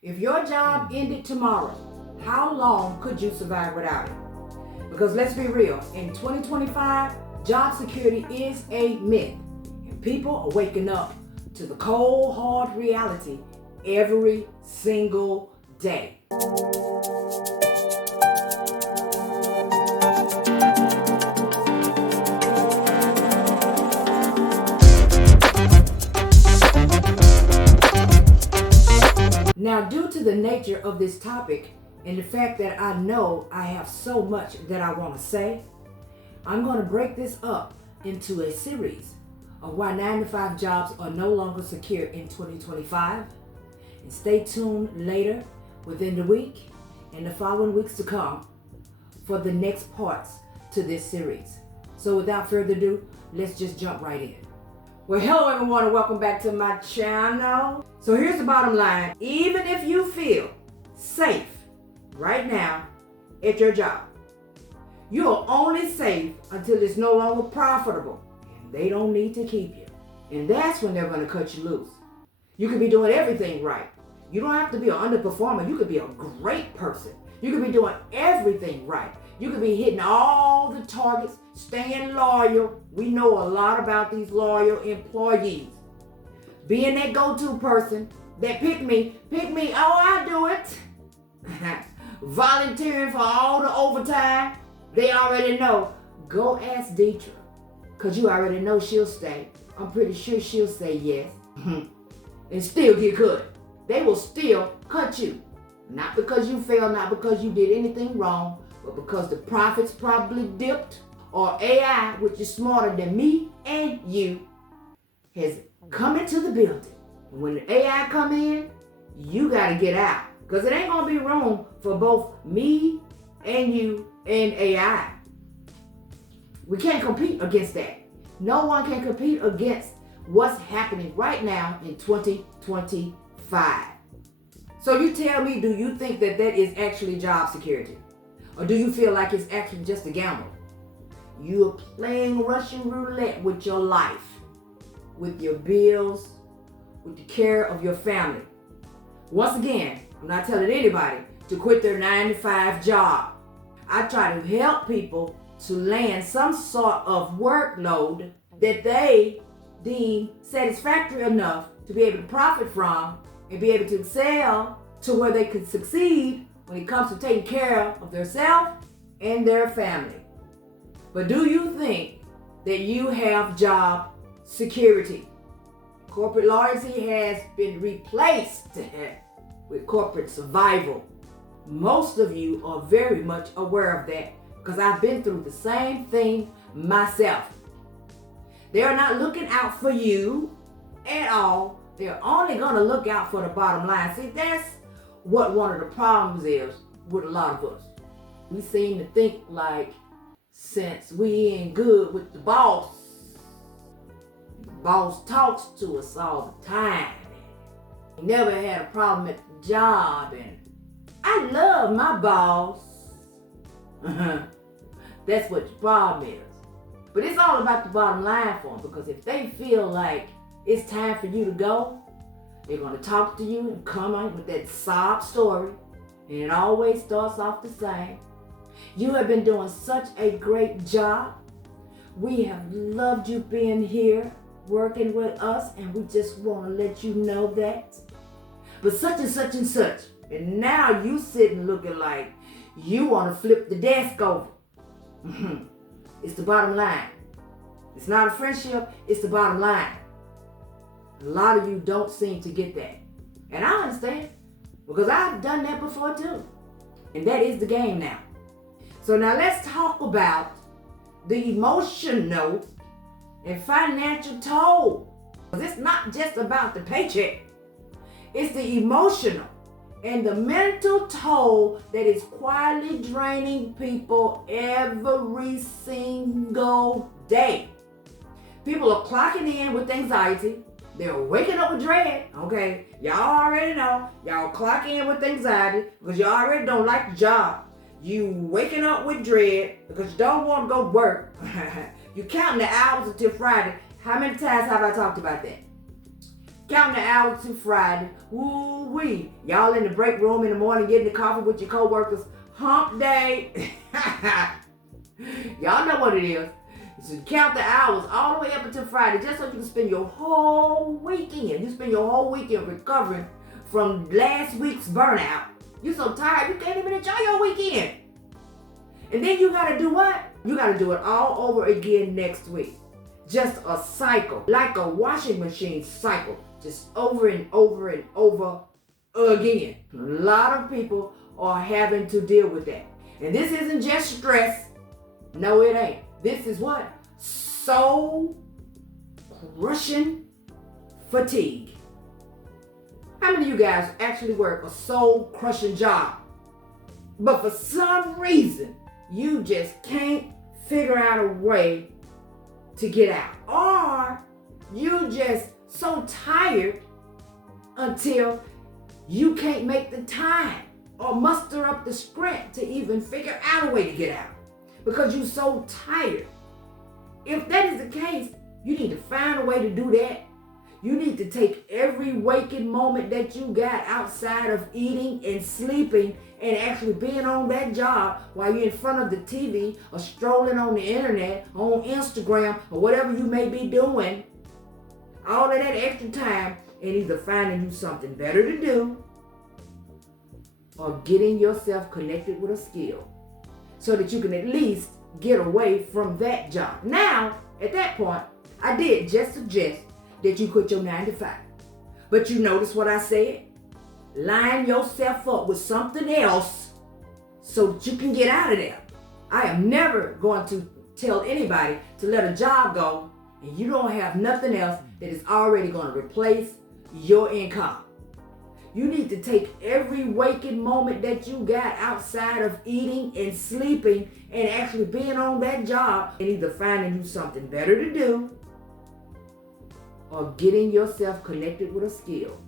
If your job ended tomorrow, how long could you survive without it? Because let's be real, in 2025, job security is a myth. And people are waking up to the cold, hard reality every single day. Now, due to the nature of this topic and the fact that I know I have so much that I want to say, I'm going to break this up into a series of why 9-to-5 jobs are no longer secure in 2025. And stay tuned later within the week and the following weeks to come for the next parts to this series. So without further ado, let's just jump right in. Well, hello everyone and welcome back to my channel. So here's the bottom line. Even if you feel safe right now at your job, you're only safe until it's no longer profitable and they don't need to keep you. And that's when they're going to cut you loose. You could be doing everything right. You don't have to be an underperformer. You could be a great person. You could be doing everything right. You could be hitting all the targets, staying loyal. We know a lot about these loyal employees. Being that go-to person that pick me, oh, I do it. Volunteering for all the overtime. They already know. Go ask Deidre, because you already know she'll stay. I'm pretty sure she'll say yes. And still get cut. They will still cut you. Not because you failed, not because you did anything wrong, but because the profits probably dipped, or AI, which is smarter than me and you, has come into the building. And when the AI come in, you got to get out. Because it ain't going to be room for both me and you and AI. We can't compete against that. No one can compete against what's happening right now in 2025. So you tell me, do you think that that is actually job security? Or do you feel like it's actually just a gamble? You are playing Russian roulette with your life, with your bills, with the care of your family. Once again, I'm not telling anybody to quit their 9-to-5 job. I try to help people to land some sort of workload that they deem satisfactory enough to be able to profit from and be able to excel to where they can succeed when it comes to taking care of themselves and their family. But do you think that you have job security? Corporate loyalty has been replaced with corporate survival. Most of you are very much aware of that because I've been through the same thing myself. They are not looking out for you at all. They're only going to look out for the bottom line. See, that's what one of the problems is with a lot of us. We seem to think like since we ain't good with the boss talks to us all the time. He never had a problem at the job, and I love my boss. That's what your problem is. But it's all about the bottom line for them, because if they feel like it's time for you to go, they're going to talk to you and come out with that sob story, and it always starts off the same. You have been doing such a great job. We have loved you being here, working with us, and we just want to let you know that. But such and such and such. And now you sitting looking like you want to flip the desk over. It's the bottom line. It's not a friendship, it's the bottom line. A lot of you don't seem to get that. And I understand, because I've done that before too. And that is the game now. So now let's talk about the emotional and financial toll. It's not just about the paycheck. It's the emotional and the mental toll that is quietly draining people every single day. People are clocking in with anxiety. They're waking up with dread. Okay, y'all already know. Y'all clock in with anxiety because you already don't like the job. You waking up with dread because you don't want to go work. You counting the hours until Friday. How many times have I talked about that? Counting the hours to Friday. Woo wee. Y'all in the break room in the morning getting the coffee with your coworkers. Hump day. Y'all know what it is. You count the hours all the way up until Friday just so you can spend your whole weekend. You spend your whole weekend recovering from last week's burnout. You're so tired you can't even enjoy your weekend. And then you gotta do what? You gotta do it all over again next week. Just a cycle, like a washing machine cycle, just over and over and over again. A lot of people are having to deal with that. And this isn't just stress. No, it ain't. This is what? Soul crushing fatigue. How many of you guys actually work a soul crushing job? But for some reason, you just can't figure out a way to get out. Or you just so tired until you can't make the time or muster up the strength to even figure out a way to get out because you're so tired. If that is the case, you need to find a way to do that. You need to take every waking moment that you got outside of eating and sleeping and actually being on that job while you're in front of the TV or strolling on the internet, on Instagram, or whatever you may be doing. All of that extra time and either finding you something better to do or getting yourself connected with a skill so that you can at least get away from that job. Now, at that point, I did just suggest that you quit your 9 to 5. But you notice what I said? Line yourself up with something else so that you can get out of there. I am never going to tell anybody to let a job go and you don't have nothing else that is already going to replace your income. You need to take every waking moment that you got outside of eating and sleeping and actually being on that job and either finding you something better to do or getting yourself connected with a skill.